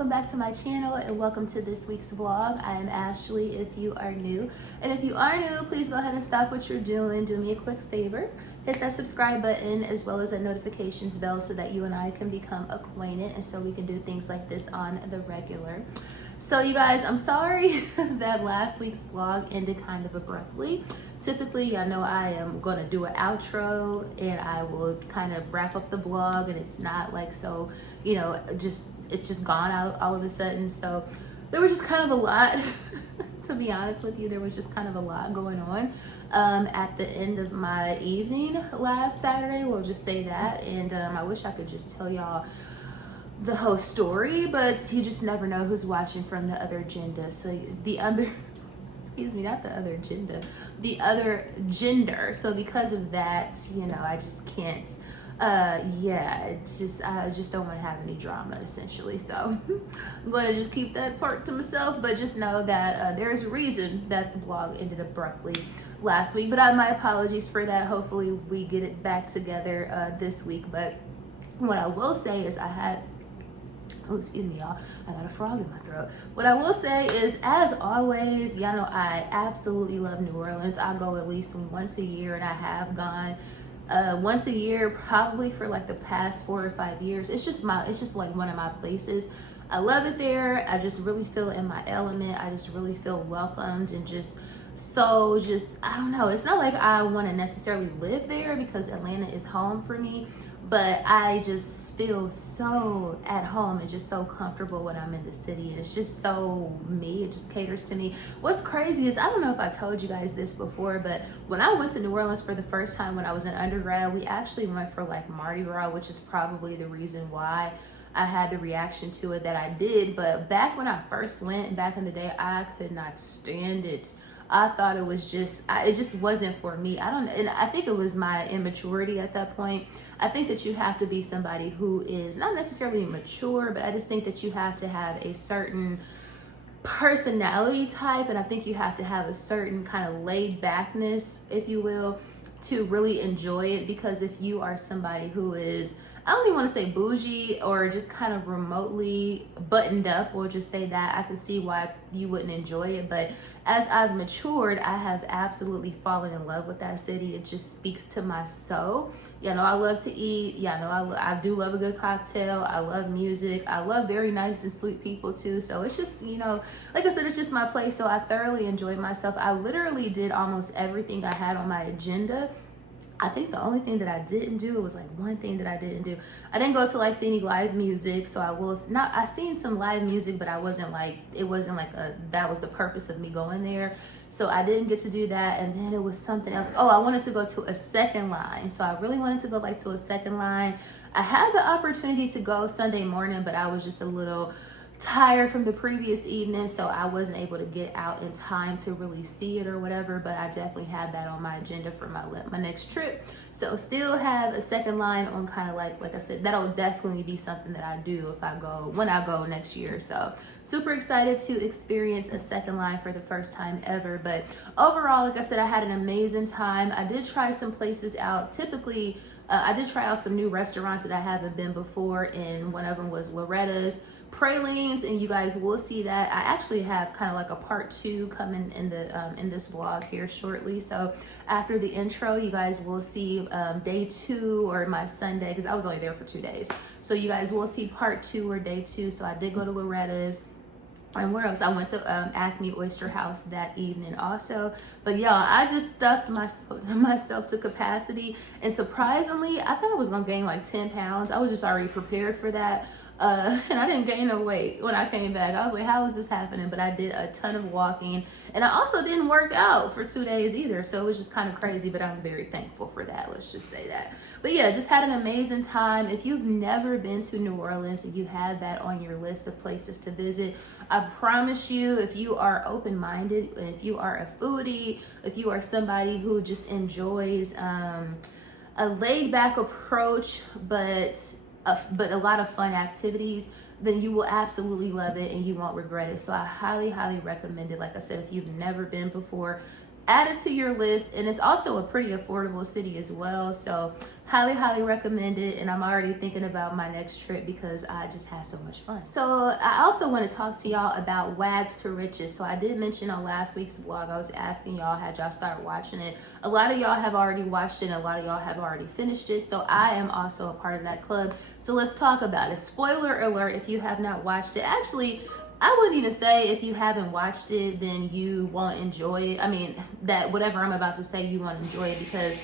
welcome back to my channel and welcome to this week's vlog. I am Ashley if you are new. And if you are new, please go ahead and stop what you're doing. Do me a quick favor. Hit that subscribe button as well as that notifications bell so that you and I can become acquainted and so we can do things like this on the regular. So you guys, I'm sorry that last week's vlog ended kind of abruptly. Typically, I know I am gonna do an outro and I will kind of wrap up the vlog, and it's not like so, you know, it's just gone out all of a sudden. So there was just kind of a lot, to be honest with you, there was just kind of a lot going on at the end of my evening last Saturday, we'll just say that. And I wish I could just tell y'all the whole story, but you just never know who's watching from the other agenda. So the other, excuse me, not the other agenda, the other gender. So because of that, you know, I just can't, I just don't want to have any drama essentially. So I'm going to just keep that part to myself, but just know that there is a reason that the vlog ended abruptly last week, but my apologies for that. Hopefully we get it back together this week. But what I will say is oh, excuse me, y'all. I got a frog in my throat. What I will say is, as always, y'all know I absolutely love New Orleans. I go at least once a year, and I have gone once a year probably for like the past 4 or 5 years. It's just like one of my places. I love it there. I just really feel in my element. I just really feel welcomed and I don't know. It's not like I want to necessarily live there because Atlanta is home for me, but I just feel so at home and just so comfortable when I'm in the city. And it's just so me. It just caters to me. What's crazy is, I don't know if I told you guys this before, but when I went to New Orleans for the first time when I was in undergrad, we actually went for like Mardi Gras, which is probably the reason why I had the reaction to it that I did. But back when I first went, back in the day, I could not stand it. I thought it was it just wasn't for me. And I think it was my immaturity at that point. I think that you have to be somebody who is not necessarily mature, but I just think that you have to have a certain personality type, and I think you have to have a certain kind of laid backness, if you will, to really enjoy it. Because if you are somebody who is, I don't even want to say bougie or just kind of remotely buttoned up, we'll just say that, I can see why you wouldn't enjoy it. But as I've matured, I have absolutely fallen in love with that city. It just speaks to my soul. You know, I love to eat. Yeah, I do love a good cocktail. I love music. I love very nice and sweet people too. So it's just, you know, like I said, it's just my place. So I thoroughly enjoyed myself. I literally did almost everything I had on my agenda. I think the only thing that I didn't do, it was like one thing that I didn't do. I didn't go to like see any live music. So I seen some live music, but it wasn't like that was the purpose of me going there. So I didn't get to do that. And then it was something else. Oh, I wanted to go to a second line. So I really wanted to go like to a second line. I had the opportunity to go Sunday morning, but I was just a little tired from the previous evening, so I wasn't able to get out in time to really see it or whatever. But I definitely had that on my agenda for my next trip. So still have a second line on, kind of like I said, that'll definitely be something that I do when I go next year. So super excited to experience a second line for the first time ever. But overall, like I said, I had an amazing time. I did try some places out. Typically, I did try out some new restaurants that I haven't been before, and one of them was Loretta's Pralines, and you guys will see that. I actually have kind of like a part 2 coming in this vlog here shortly. So after the intro, you guys will see day 2 or my Sunday, because I was only there for 2 days. So you guys will see part 2 or day 2. So I did go to Loretta's. And where else? I went to Acme Oyster House that evening also. But y'all, I just stuffed myself to capacity. And surprisingly, I thought I was going to gain like 10 pounds. I was just already prepared for that. And I didn't gain no weight when I came back. I was like, how is this happening? But I did a ton of walking. And I also didn't work out for 2 days either. So it was just kind of crazy, but I'm very thankful for that. Let's just say that. But yeah, just had an amazing time. If you've never been to New Orleans and you have that on your list of places to visit, I promise you, if you are open-minded, if you are a foodie, if you are somebody who just enjoys a laid-back approach, but a lot of fun activities, then you will absolutely love it and you won't regret it. So I highly, highly recommend it. Like I said, if you've never been before, add it to your list. And it's also a pretty affordable city as well. So highly recommend it. And I'm already thinking about my next trip because I just had so much fun. So I also want to talk to y'all about Wags to Riches. So I did mention on last week's vlog, I was asking y'all, had y'all started watching it? A lot of y'all have already watched it, and a lot of y'all have already finished it. So I am also a part of that club. So let's talk about it. Spoiler alert, if you have not watched it. Actually, I wouldn't even say if you haven't watched it, then you won't enjoy it. I mean, that whatever I'm about to say, you won't enjoy it because,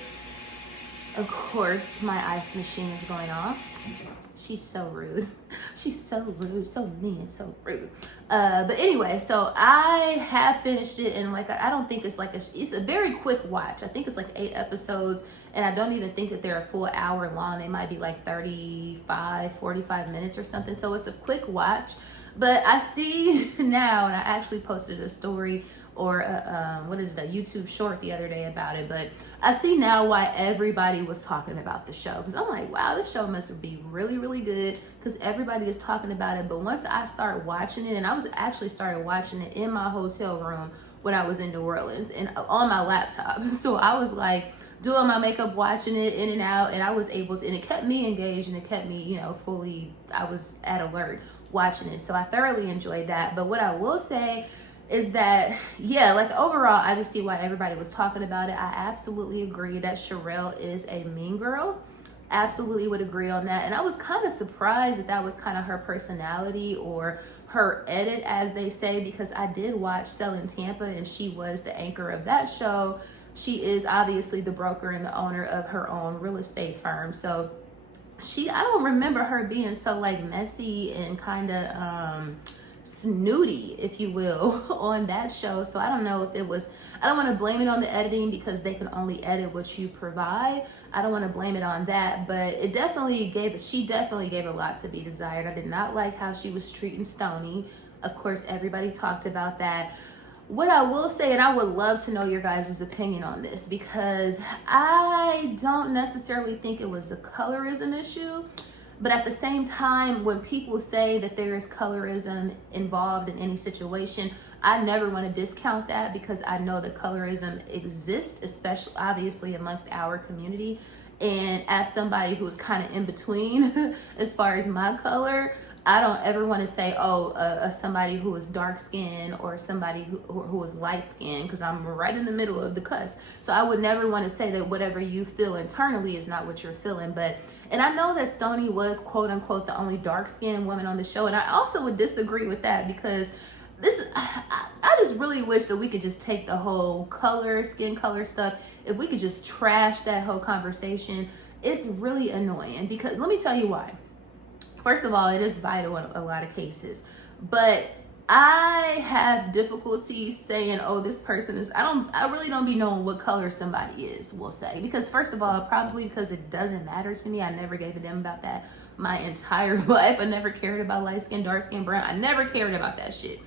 of course, my ice machine is going off. She's so rude. She's so rude, so mean, so rude. But anyway, so I have finished it, and like I don't think it's like it's a very quick watch. I think it's like 8 episodes, and I don't even think that they're a full hour long. They might be like 45 minutes or something. So it's a quick watch. But I see now, and I actually posted a story or a YouTube short the other day about it, but I see now why everybody was talking about the show, because I'm like, wow, this show must be really good because everybody is talking about it. But once I start watching it, and I was actually started watching it in my hotel room when I was in New Orleans and on my laptop, so I was like doing my makeup, watching it in and out, and I was able to, and it kept me engaged, and it kept me, you know, fully, I was at alert watching it. So I thoroughly enjoyed that. But what I will say is that, yeah, like overall, I just see why everybody was talking about it. I absolutely agree that Sherelle is a mean girl. Absolutely would agree on that. And I was kind of surprised that that was kind of her personality or her edit, as they say, because I did watch Selling Tampa, and she was the anchor of that show. She is obviously the broker and the owner of her own real estate firm. So I don't remember her being so like messy and kind of snooty, if you will, on that show. So I don't know if it was, I don't want to blame it on the editing because they can only edit what you provide. I don't want to blame it on that, but she definitely gave a lot to be desired. I did not like how she was treating Stoney. Of course, everybody talked about that. What I will say, and I would love to know your guys' opinion on this, because I don't necessarily think it was a colorism issue, but at the same time, when people say that there is colorism involved in any situation, I never want to discount that, because I know that colorism exists, especially obviously amongst our community. And as somebody who is kind of in between as far as my color, I don't ever want to say, somebody who is dark skinned or somebody who is light skinned, because I'm right in the middle of the cusp. So I would never want to say that whatever you feel internally is not what you're feeling. And I know that Stoney was quote unquote the only dark skinned woman on the show. And I also would disagree with that, because I just really wish that we could just take the whole skin color stuff. If we could just trash that whole conversation, it's really annoying, because let me tell you why. First of all, it is vital in a lot of cases, but I have difficulty saying, oh, this person is, I really don't be knowing what color somebody is, we'll say, because first of all, probably because it doesn't matter to me. I never gave a damn about that my entire life. I never cared about light skin, dark skin, brown. I never cared about that shit.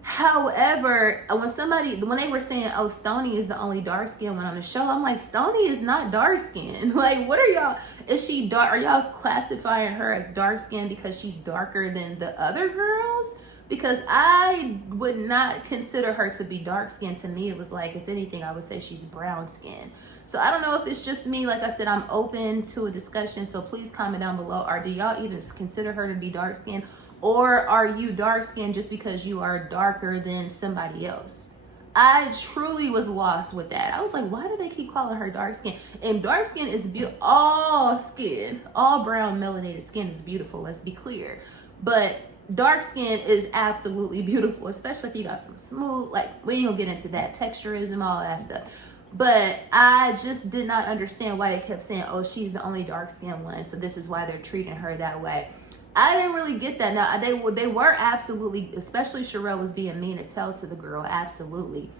However, when they were saying, oh, Stoney is the only dark skinned one on the show, I'm like, Stoney is not dark skinned. Like, what are y'all, is she dark? Are y'all classifying her as dark skinned because she's darker than the other girls? Because I would not consider her to be dark skinned. To me, it was like, if anything, I would say she's brown skinned. So I don't know if it's just me. Like I said, I'm open to a discussion. So please comment down below. Or do y'all even consider her to be dark skinned? Or are you dark skinned just because you are darker than somebody else? I truly was lost with that. I was like, why do they keep calling her dark skin? And dark skin is beautiful. All skin, all brown melanated skin is beautiful. Let's be clear. But dark skin is absolutely beautiful, especially if you got some smooth, like, we ain't gonna get into that texturism, all that stuff. But I just did not understand why they kept saying, oh, she's the only dark skinned one, so this is why they're treating her that way. I didn't really get that. Now, they were absolutely, especially Sherelle was being mean as hell to the girl, absolutely.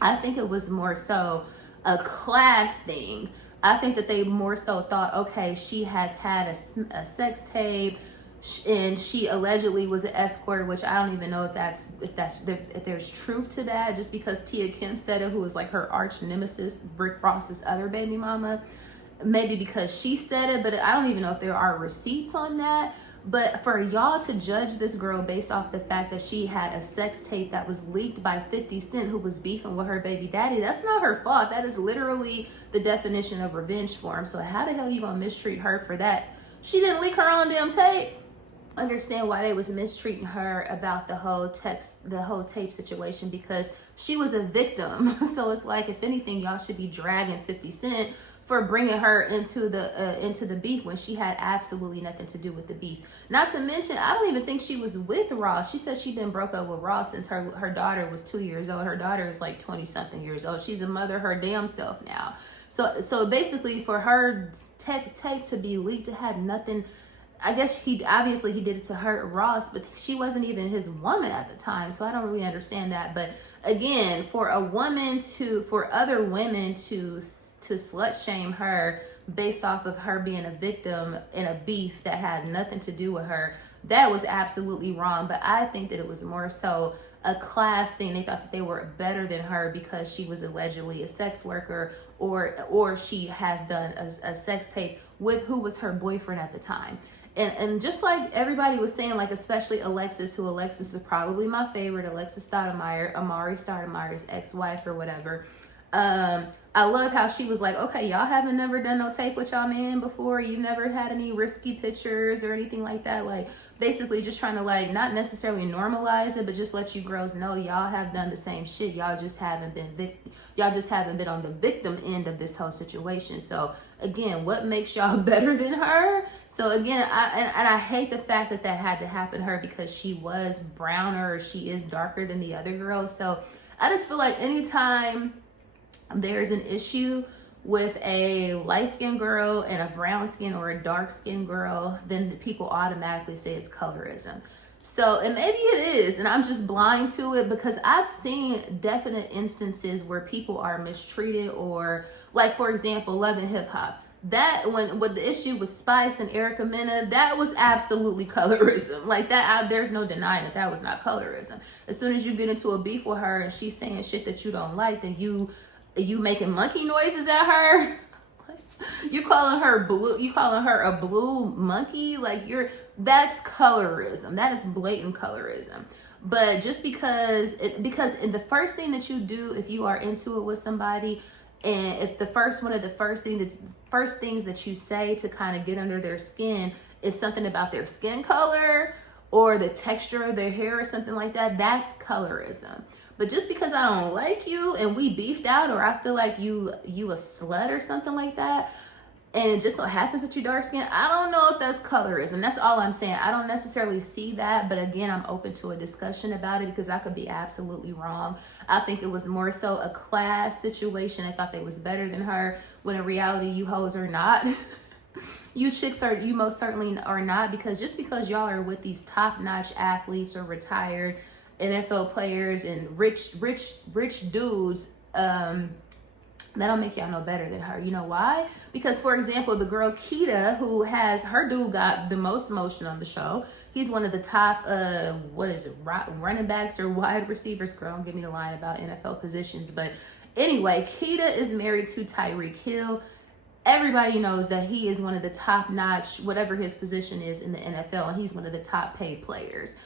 I think it was more so a class thing. I think that they more so thought, okay, she has had a sex tape, and she allegedly was an escort, which I don't even know if there's truth to that, just because Tia Kim said it, who was like her arch nemesis, Rick Ross's other baby mama. Maybe because she said it, but I don't even know if there are receipts on that. But for y'all to judge this girl based off the fact that she had a sex tape that was leaked by 50 Cent, who was beefing with her baby daddy, that's not her fault. That is literally the definition of revenge for him. So how the hell you gonna mistreat her for that? She didn't leak her own damn tape. Understand why they was mistreating her about the whole tape situation, because she was a victim. So it's like, if anything, y'all should be dragging 50 Cent for bringing her into the beef when she had absolutely nothing to do with the beef. Not to mention, I don't even think she was with Ross. She said she'd been broke up with Ross since her daughter was 2 years old. Her daughter is like 20 something years old. She's a mother her damn self now. So basically, for her tape to be leaked, it had nothing. I guess he did it to hurt Ross, but she wasn't even his woman at the time. So I don't really understand that. But again, for other women to slut shame her based off of her being a victim in a beef that had nothing to do with her, that was absolutely wrong. But I think that it was more so a class thing. They thought that they were better than her because she was allegedly a sex worker, or she has done a sex tape with who was her boyfriend at the time. And just like everybody was saying, like especially Alexis is probably my favorite, Alexis Stoudemire, Amari Stoudemire's ex-wife or whatever. I love how she was like, okay, y'all haven't never done no tape with y'all man before. You never had any risky pictures or anything like that. Like basically just trying to like not necessarily normalize it, but just let you girls know y'all have done the same shit. Y'all just haven't been on the victim end of this whole situation. So again, what makes y'all better than her? So again, I hate the fact that had to happen to her because she was browner, or she is darker than the other girls. So I just feel like anytime there's an issue with a light-skinned girl and a brown skin or a dark-skinned girl, then the people automatically say it's colorism. So, and maybe it is, and I'm just blind to it, because I've seen definite instances where people are mistreated, or like, for example, Love and Hip Hop. That with the issue with Spice and Erica Mena, that was absolutely colorism. Like that, there's no denying that was not colorism. As soon as you get into a beef with her and she's saying shit that you don't like, then you making monkey noises at her. You calling her a blue monkey? Like that's colorism. That is blatant colorism. But just because in the first thing that you do, if you are into it with somebody, and if the first things that you say to kind of get under their skin is something about their skin color or the texture of their hair or something like that, that's colorism. But just because I don't like you and we beefed out, or I feel like you a slut or something like that, and it just so happens that you dark skin, I don't know if that's colorism. That's all I'm saying. I don't necessarily see that, but again, I'm open to a discussion about it because I could be absolutely wrong. I think it was more so a class situation. I thought they was better than her, when in reality, you hoes are not. You chicks you most certainly are not, because just because y'all are with these top-notch athletes or retired NFL players and rich dudes, that don't make y'all no better than her. You know why? Because, for example, the girl Keita, who has her dude got the most motion on the show. He's one of the top, running backs or wide receivers. Girl, don't give me the line about NFL positions. But anyway, Keita is married to Tyreek Hill. Everybody knows that he is one of the top-notch, whatever his position is in the NFL, and he's one of the top-paid players.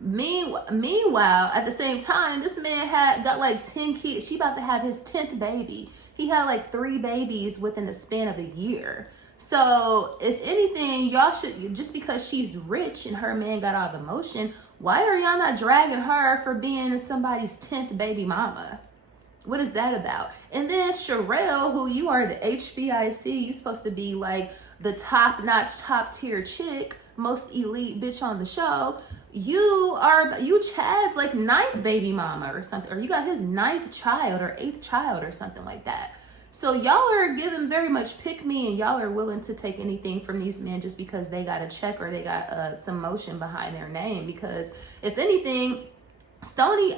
Meanwhile, at the same time, this man got like 10 kids. She about to have his 10th baby. He had like 3 babies within the span of a year. So if anything, y'all should, just because she's rich and her man got all the motion, why are y'all not dragging her for being somebody's 10th baby mama? What is that about? And then Sherelle, who you are the HBIC, you're supposed to be like the top-notch, top-tier chick, most elite bitch on the show. You Chad's like 9th baby mama or something, or you got his 9th child or 8th child or something like that. So y'all are giving very much pick me, and y'all are willing to take anything from these men just because they got a check or they got some motion behind their name. Because if anything, Stoney,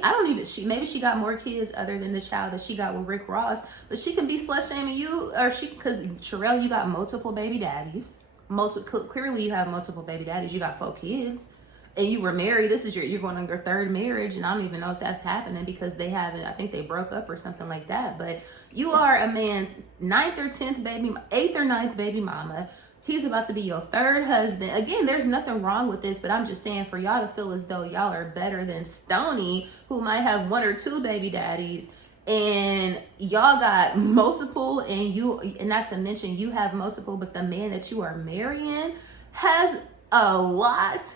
maybe she got more kids other than the child that she got with Rick Ross, but she can be slut shaming you, because Sherelle, you got multiple baby daddies. Clearly you have multiple baby daddies. You got 4 kids. And you were married. You're going on your 3rd marriage, and I don't even know if that's happening because they haven't. I think they broke up or something like that. But you are a man's 9th or 10th baby, 8th or 9th baby mama. He's about to be your third husband. Again, there's nothing wrong with this, but I'm just saying for y'all to feel as though y'all are better than Stoney, who might have 1 or 2 baby daddies, and y'all got multiple, and not to mention you have multiple, but the man that you are marrying has a lot.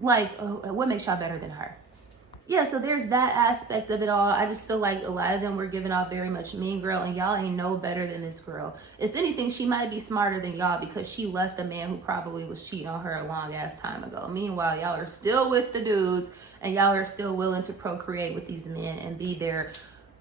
Like, what makes y'all better than her? Yeah, so there's that aspect of it all. I just feel like a lot of them were giving off very much mean girl, and y'all ain't no better than this girl. If anything, she might be smarter than y'all because she left a man who probably was cheating on her a long ass time ago. Meanwhile, y'all are still with the dudes, and y'all are still willing to procreate with these men and be their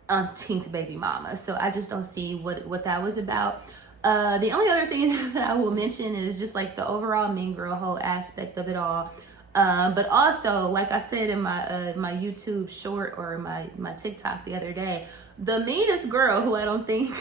umpteenth baby mama. So I just don't see what that was about. The only other thing that I will mention is just like the overall mean girl whole aspect of it all. But also, like I said in my my YouTube short or my TikTok the other day, the meanest girl who I don't think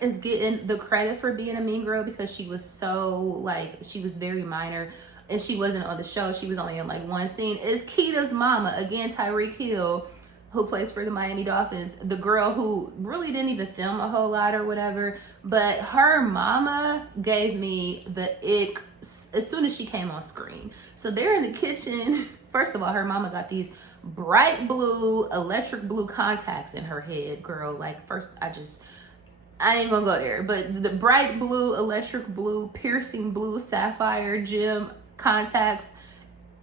is getting the credit for being a mean girl because she was so, like, she was very minor and she wasn't on the show. She was only in like one scene, is Keita's mama. Again, Tyreek Hill, who plays for the Miami Dolphins, the girl who really didn't even film a whole lot or whatever, but her mama gave me the ick as soon as she came on screen. So they're in the kitchen. First of all, her mama got these bright blue, electric blue contacts in her head, girl. Like, first, I ain't gonna go there, but the bright blue, electric blue, piercing blue, sapphire gem contacts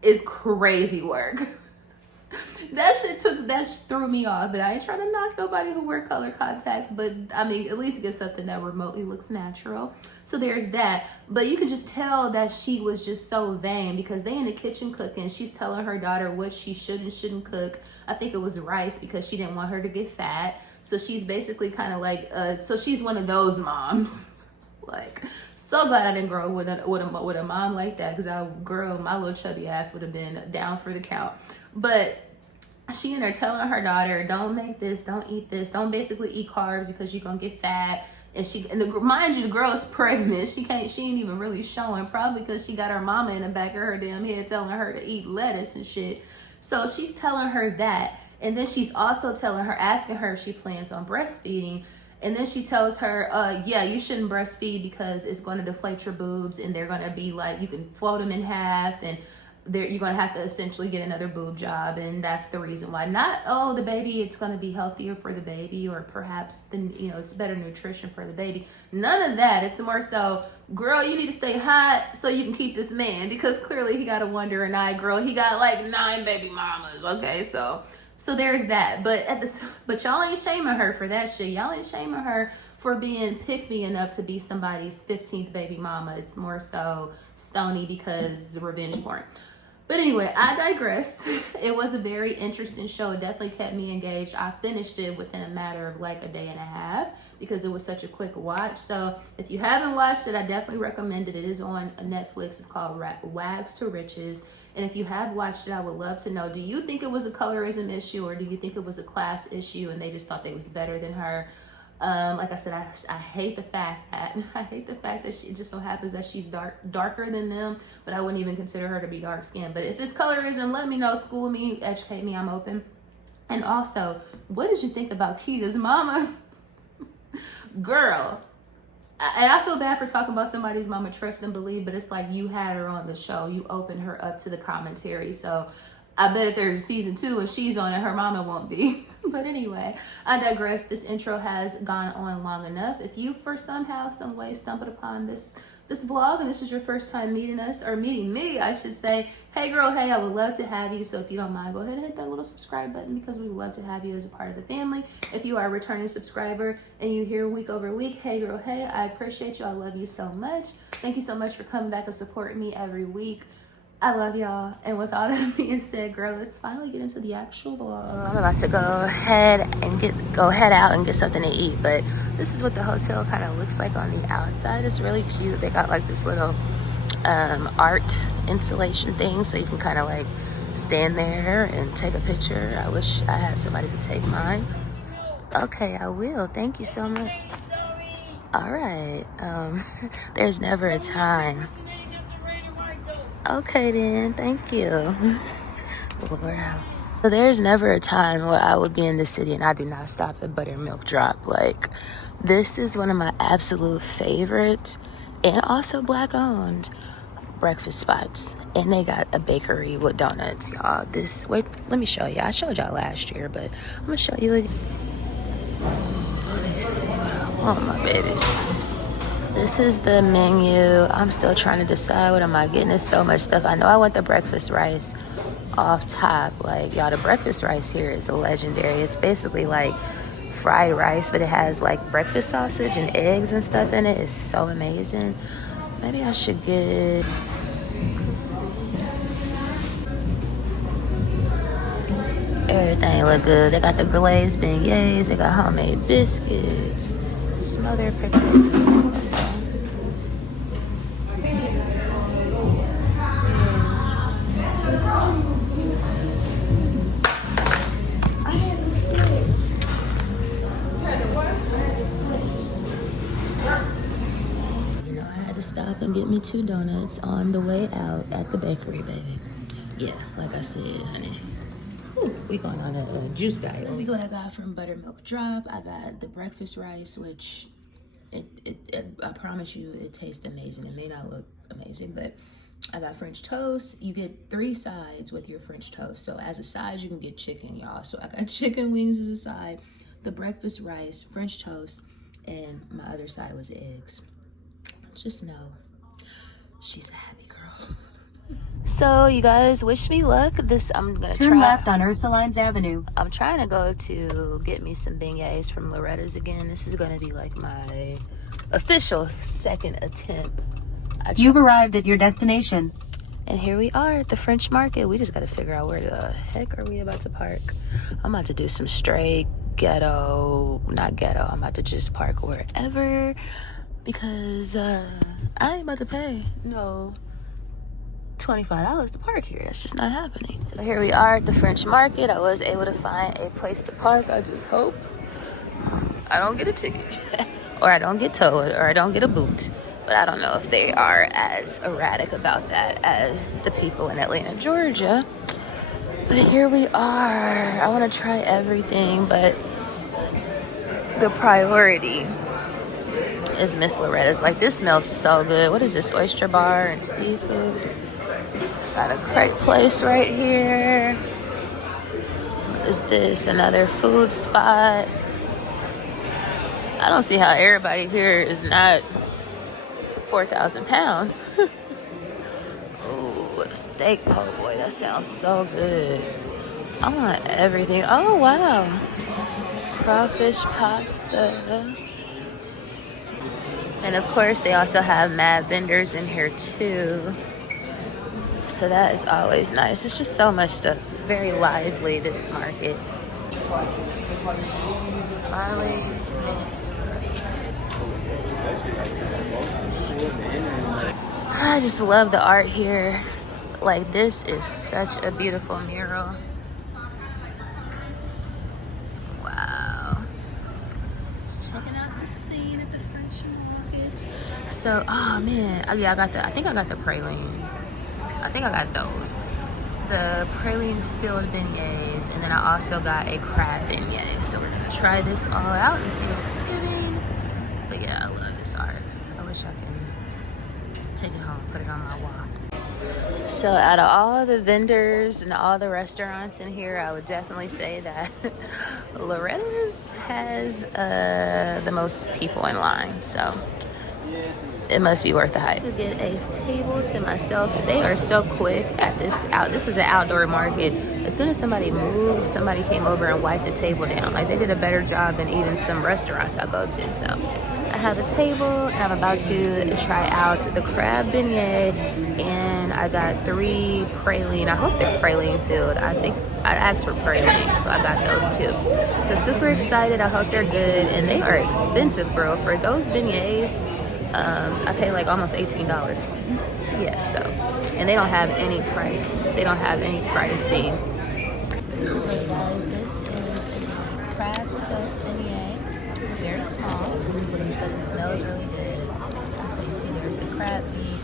is crazy work. That threw me off, but I ain't trying to knock nobody who wear color contacts, but I mean, at least get something that remotely looks natural. So there's that. But you could just tell that she was just so vain because they in the kitchen cooking. She's telling her daughter what she should and shouldn't cook. I think it was rice because she didn't want her to get fat. So she's basically kind of like, so she's one of those moms. Like, so glad I didn't grow up with a mom like that, because my little chubby ass would have been down for the count. But she in there telling her daughter, don't make this, don't eat this, don't basically eat carbs because you're gonna get fat. And mind you, the girl is pregnant. She ain't even really showing, probably because she got her mama in the back of her damn head telling her to eat lettuce and shit. So she's telling her that, and then she's also asking her if she plans on breastfeeding. And then she tells her, yeah, you shouldn't breastfeed because it's going to deflate your boobs, and they're going to be like, you can float them in half, and you're going to have to essentially get another boob job. And that's the reason why. Not, oh, the baby, it's going to be healthier for the baby, or perhaps it's better nutrition for the baby. None of that. It's more so, girl, you need to stay hot so you can keep this man, because clearly he got a wandering eye, girl. He got like 9 baby mamas. Okay, so there's that. But y'all ain't shaming her for that shit. Y'all ain't shaming her for being pick-me enough to be somebody's 15th baby mama. It's more so Stoney because revenge porn. But anyway, I digress. It was a very interesting show. It definitely kept me engaged. I finished it within a matter of like a day and a half because it was such a quick watch. So if you haven't watched it, I definitely recommend it. It is on Netflix. It's called Rags to Riches. And if you have watched it, I would love to know, do you think it was a colorism issue, or do you think it was a class issue and they just thought they was better than her? Like I said, I hate the fact that she, it just so happens that she's darker than them, but I wouldn't even consider her to be dark skinned. But if it's colorism, let me know, school me, educate me, I'm open. And also, what did you think about Keita's mama? Girl, and I feel bad for talking about somebody's mama, trust and believe, but it's like you had her on the show. You opened her up to the commentary. So I bet if there's a season 2 and she's on it, her mama won't be. But anyway, I digress. This intro has gone on long enough. If you, for somehow, some way, stumbled upon this vlog and this is your first time meeting us, or meeting me, I should say, hey girl, hey, I would love to have you. So if you don't mind, go ahead and hit that little subscribe button, because we would love to have you as a part of the family. If you are a returning subscriber and you hear week over week, hey girl, hey, I appreciate you. I love you so much. Thank you so much for coming back and supporting me every week. I love y'all. And with all that being said, girl, let's finally get into the actual vlog. I'm about to go head out and get something to eat. But this is what the hotel kind of looks like on the outside. It's really cute. They got like this little art installation thing, so you can kind of like stand there and take a picture. I wish I had somebody to take mine. Okay, I will. Thank you so much. All right. There's never a time. Okay then, thank you. Lord. So there's never a time where I would be in the city and I do not stop at Buttermilk Drop. Like, this is one of my absolute favorite and also black owned breakfast spots. And they got a bakery with donuts, y'all. This, wait, let me show you. I showed y'all last year, but I'm gonna show you. Let me see what I want, my babies. This is the menu. I'm still trying to decide what am I getting. There's so much stuff. I know I want the breakfast rice off top. Like, y'all, the breakfast rice here is legendary. It's basically like fried rice, but it has like breakfast sausage and eggs and stuff in it. It's so amazing. Maybe I should get... Everything look good. They got the glazed beignets. They got homemade biscuits. Smothered potatoes. Stop and get me 2 donuts on the way out at the bakery, baby. Yeah, like I said, honey. Ooh, we going on a juice diet. This is what I got from Buttermilk Drop. I got the breakfast rice, which I promise you it tastes amazing. It may not look amazing, but I got French toast. You get 3 sides with your French toast. So as a side, you can get chicken, y'all. So I got chicken wings as a side, the breakfast rice, French toast, and my other side was eggs. Just know she's a happy girl. So you guys wish me luck. I'm gonna turn left on Ursulines Avenue. I'm trying to go to get me some beignets from Loretta's again. This is gonna be like my official second attempt. You've arrived at your destination. And here we are at the French market. We just gotta figure out where the heck are we about to park. I'm about to do some straight ghetto, not ghetto. I'm about to just park wherever. Because I ain't about to pay no $25 to park here. That's just not happening. So here we are at the French market. I was able to find a place to park. I just hope I don't get a ticket or I don't get towed or I don't get a boot. But I don't know if they are as erratic about that as the people in Atlanta, Georgia. But here we are. I want to try everything, but the priority is Miss Loretta's. Like, this smells so good. What is this? Oyster bar and seafood. Got a crepe place right here. What is this? Another food spot. I don't see how everybody here is not 4,000 pounds. Ooh, a steak po' boy. That sounds so good. I want everything. Oh, wow. Crawfish pasta. And of course, they also have mad vendors in here too. So that is always nice. It's just so much stuff. It's very lively, this market. Barley, I just love the art here. Like, this is such a beautiful mural. Wow. Just checking out the scene at the French market. So, oh man, yeah, I think I got the praline. I think I got those. The praline filled beignets, and then I also got a crab beignet. So we're gonna try this all out and see what it's giving. But yeah, I love this art. I wish I could take it home, put it on my wall. So out of all the vendors and all the restaurants in here, I would definitely say that Loretta's has the most people in line. So it must be worth the hype. To get a table to myself, they are so quick at this. This is an outdoor market. As soon as somebody moves, somebody came over and wiped the table down. Like, they did a better job than even some restaurants I go to. So I have a table and I'm about to try out the crab beignet, and I got 3 praline. I hope they're praline filled. I think I asked for praline, so I got those too. So super excited. I hope they're good, and they are expensive, bro. For those beignets, I pay like almost $18. Yeah, so, and they don't have any price. They don't have any pricing. So guys, this is a crab stuffed beignet. It's very small, but it smells really good. So you see there's the crab meat.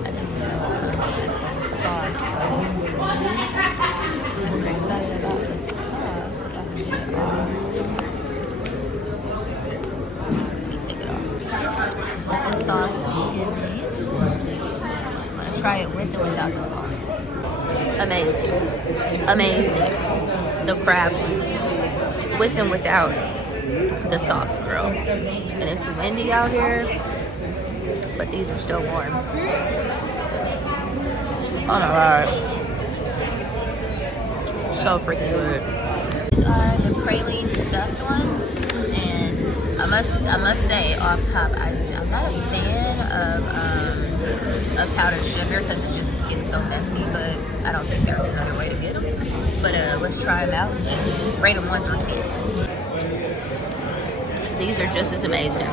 I didn't even know what comes with this little sauce. So super excited about the sauce, if I can get it off. Let me take it off. This is what this sauce is giving. I'm gonna try it with and without the sauce. Amazing. Amazing. The crab with and without the sauce, girl. And it's windy out here, but these are still warm. Oh my god. So freaking good. These are the praline stuffed ones, and I must say off top, I'm not a fan of powdered sugar because it just gets so messy, but I don't think there's another way to get them. But let's try them out and rate them 1 through 10. These are just as amazing,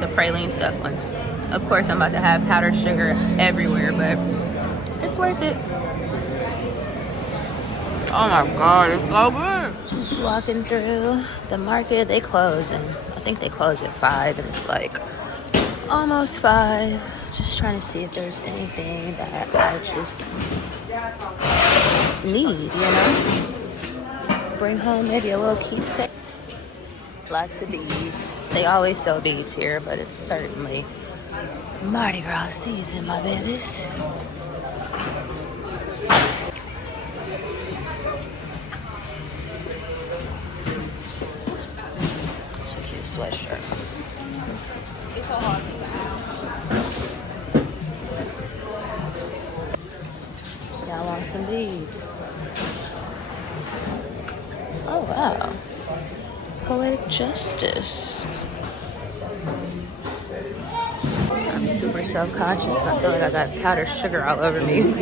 the praline stuffed ones. Of course, I'm about to have powdered sugar everywhere, but it's worth it. Oh my god, it's so good. Just walking through the market. They close, and I think they close at 5, and it's like almost 5. Just trying to see if there's anything that I just need, you know? Bring home maybe a little keepsake. Lots of beads. They always sell beads here, but it's certainly Mardi Gras season, my babies. It's a cute sweatshirt. It's so hard. Y'all want some beads? Oh wow. Poetic Justice. I'm super self-conscious. I feel like I got powdered sugar all over me.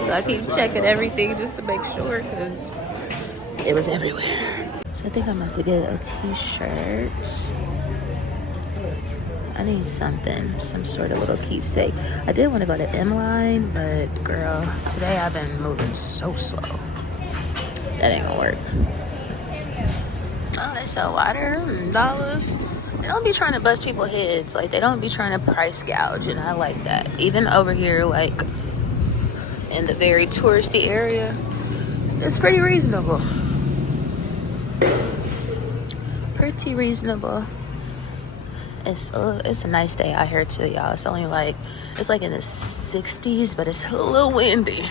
So I keep checking everything just to make sure because it was everywhere. So I think I'm about to get a t-shirt. I need something, some sort of little keepsake. I did want to go to M-Line, but girl, today I've been moving so slow. That ain't gonna work. Oh, they sell water and dollars. They don't be trying to bust people's heads. Like, they don't be trying to price gouge, and I like that. Even over here, like, in the very touristy area, it's pretty reasonable. Pretty reasonable. It's a nice day out here, too, y'all. It's only like, it's like in the 60s, but it's a little windy.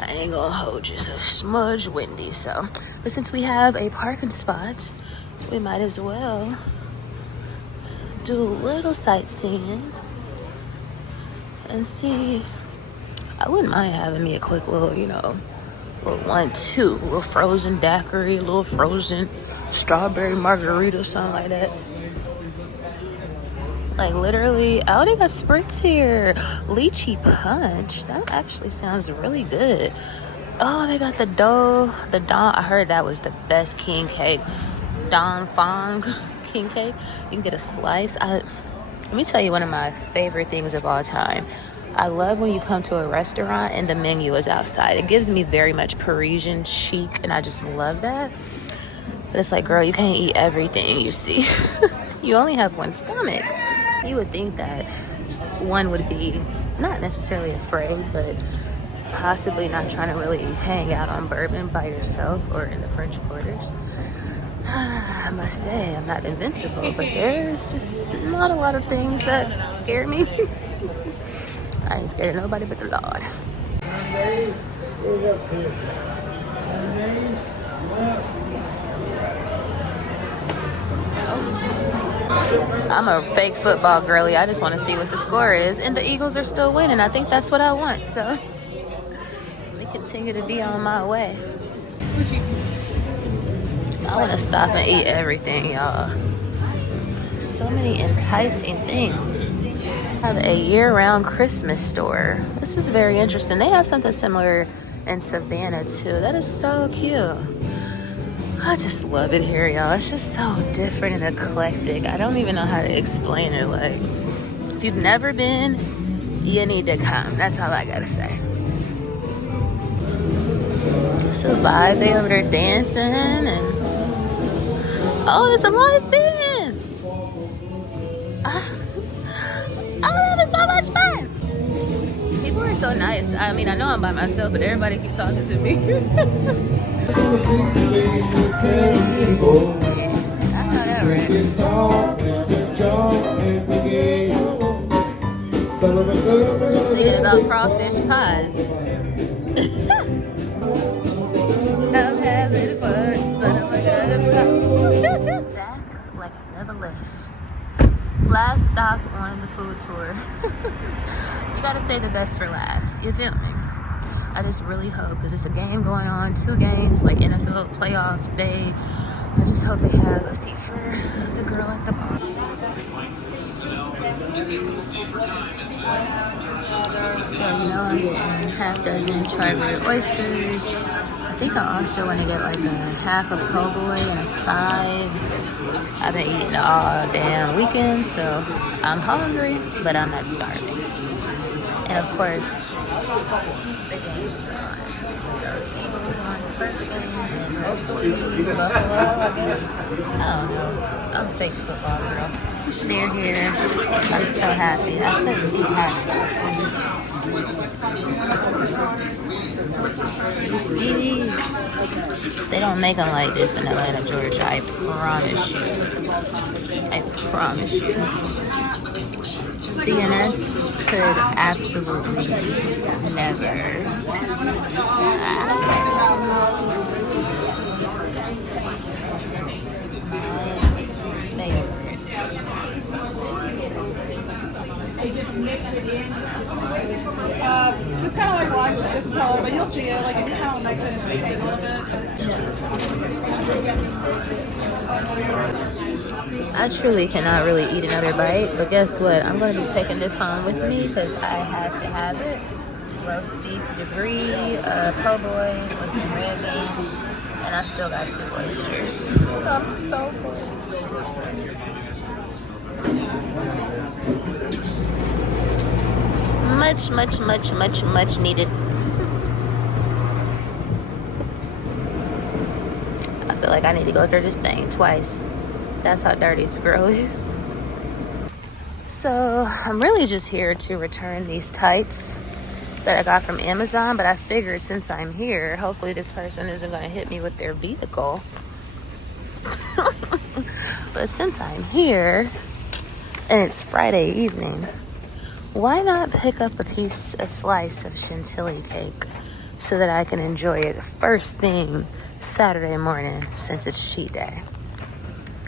I ain't gonna hold you, so smudge windy, so. But since we have a parking spot, we might as well do a little sightseeing and see. I wouldn't mind having me a quick little, you know, little 1-2, little frozen daiquiri, a little frozen strawberry margarita, something like that. Like literally, oh, they got spritz here. Lychee punch. That actually sounds really good. Oh, they got the dough, the dong. I heard that was the best king cake. Dong Fong king cake. You can get a slice. Let me tell you one of my favorite things of all time. I love when you come to a restaurant and the menu is outside. It gives me very much Parisian chic, and I just love that. But it's like, girl, you can't eat everything you see. You only have one stomach. You would think that one would be not necessarily afraid, but possibly not trying to really hang out on Bourbon by yourself or in the French Quarters. I must say, I'm not invincible, but there's just not a lot of things that scare me. I ain't scared of nobody but the Lord. I'm a fake football girly. I just want to see what the score is. And the Eagles are still winning. I think that's what I want. So let me continue to be on my way. I want to stop and eat everything, y'all. So many enticing things. I have a year-round Christmas store. This is very interesting. They have something similar in Savannah, too. That is so cute. I just love it here, y'all. It's just so different and eclectic. I don't even know how to explain it. Like, if you've never been, you need to come. That's all I gotta say. It's a vibe. They over there dancing and oh, it's a live band. Oh, that was so much fun. People are so nice. I mean, I know I'm by myself, but everybody keep talking to me. I know that, right? Singing about crawfish pies. I'm having fun, son of a gun. Back like I never left. Last stop on the food tour. You gotta say the best for last. You feel me? I just really hope, because it's a game going on, 2 games, like NFL playoff day. I just hope they have a seat for the girl at the bar. So, you know, I'm getting half dozen tri-bird oysters. I think I also want to get like a half a po' boy and a side. I've been eating all damn weekend, so I'm hungry, but I'm not starving. And of course, the game is on. So the Eagles won the first game, and hopefully Buffalo, I guess. I don't know. I'm a fake football girl. They're here. I'm so happy. I couldn't be happy. You see these? They don't make them like this in Atlanta, Georgia. I promise you. I promise you. CNS could absolutely never. They just mix it in. Just kind of like watch this color, but you'll see it. Like it kind of mix it and mix it a little bit. I truly cannot really eat another bite, but guess what? I'm going to be taking this home with me because I had to have it. Roast beef debris, po' boy with some red beans, and I still got 2 oysters. I'm so full. Much needed. I feel like I need to go through this thing twice. That's how dirty this girl is. So I'm really just here to return these tights that I got from Amazon, but I figured since I'm here, hopefully this person isn't going to hit me with their vehicle. But since I'm here and it's Friday evening, why not pick up a slice of chantilly cake so that I can enjoy it first thing Saturday morning since it's cheat day?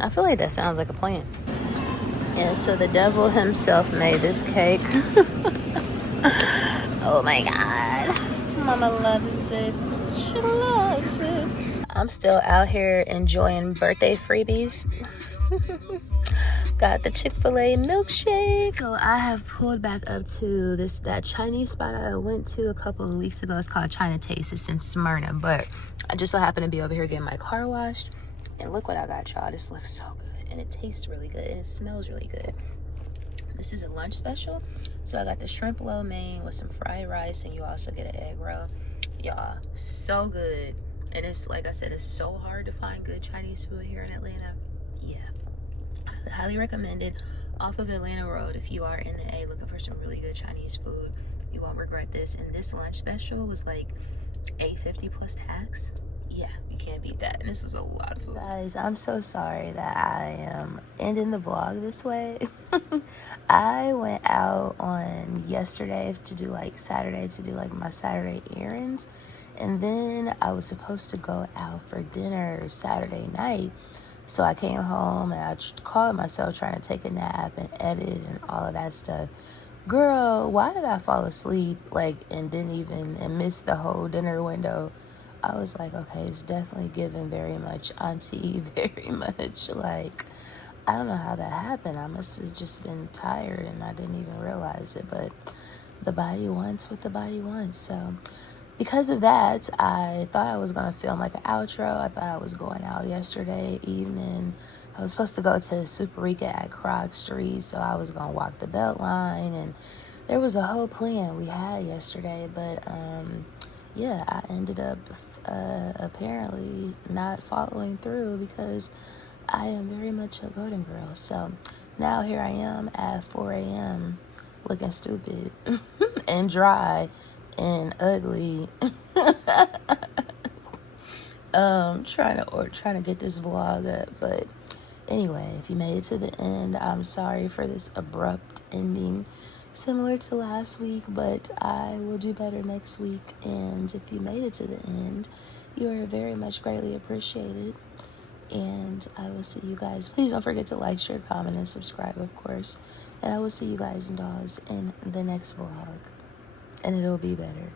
I feel like that sounds like a plan. Yeah, so the devil himself made this cake. Oh my God. Mama loves it. She loves it. I'm still out here enjoying birthday freebies. Got the Chick-fil-A milkshake. So I have pulled back up to that Chinese spot I went to a couple of weeks ago. It's called China Taste. It's in Smyrna, but I just so happen to be over here getting my car washed. And look what I got, y'all. This looks so good. And it tastes really good. And it smells really good. This is a lunch special. So I got the shrimp lo mein with some fried rice. And you also get an egg roll. Y'all, so good. And it's, like I said, it's so hard to find good Chinese food here in Atlanta. Yeah. I highly recommend it. Off of Atlanta Road, if you are in the A looking for some really good Chinese food, you won't regret this. And this lunch special was like $8.50 plus tax. Yeah, you can't beat that. And this is a lot of food. Guys, I'm so sorry that I am ending the vlog this way. I went out on yesterday to do like Saturday to do like my Saturday errands. And then I was supposed to go out for dinner Saturday night. So I came home and I called myself trying to take a nap and edit and all of that stuff. Girl, why did I fall asleep and miss the whole dinner window? I was like, okay, it's definitely given very much auntie, very much like, I don't know how that happened. I must have just been tired and I didn't even realize it, but the body wants what the body wants. So because of that, I thought I was going to film like an outro. I thought I was going out yesterday evening. I was supposed to go to Superica at Krog Street, so I was going to walk the Beltline, and there was a whole plan we had yesterday, but yeah, I ended up apparently not following through because I am very much a golden girl. So now here I am at 4 a.m. looking stupid and dry and ugly. Trying to get this vlog up. But anyway, if you made it to the end, I'm sorry for this abrupt ending. similar to last week, but I will do better next week. And if you made it to the end, you are very much greatly appreciated. And I will see you guys. Please don't forget to like, share, comment, and subscribe, of course. And I will see you guys and dolls in the next vlog. And it'll be better.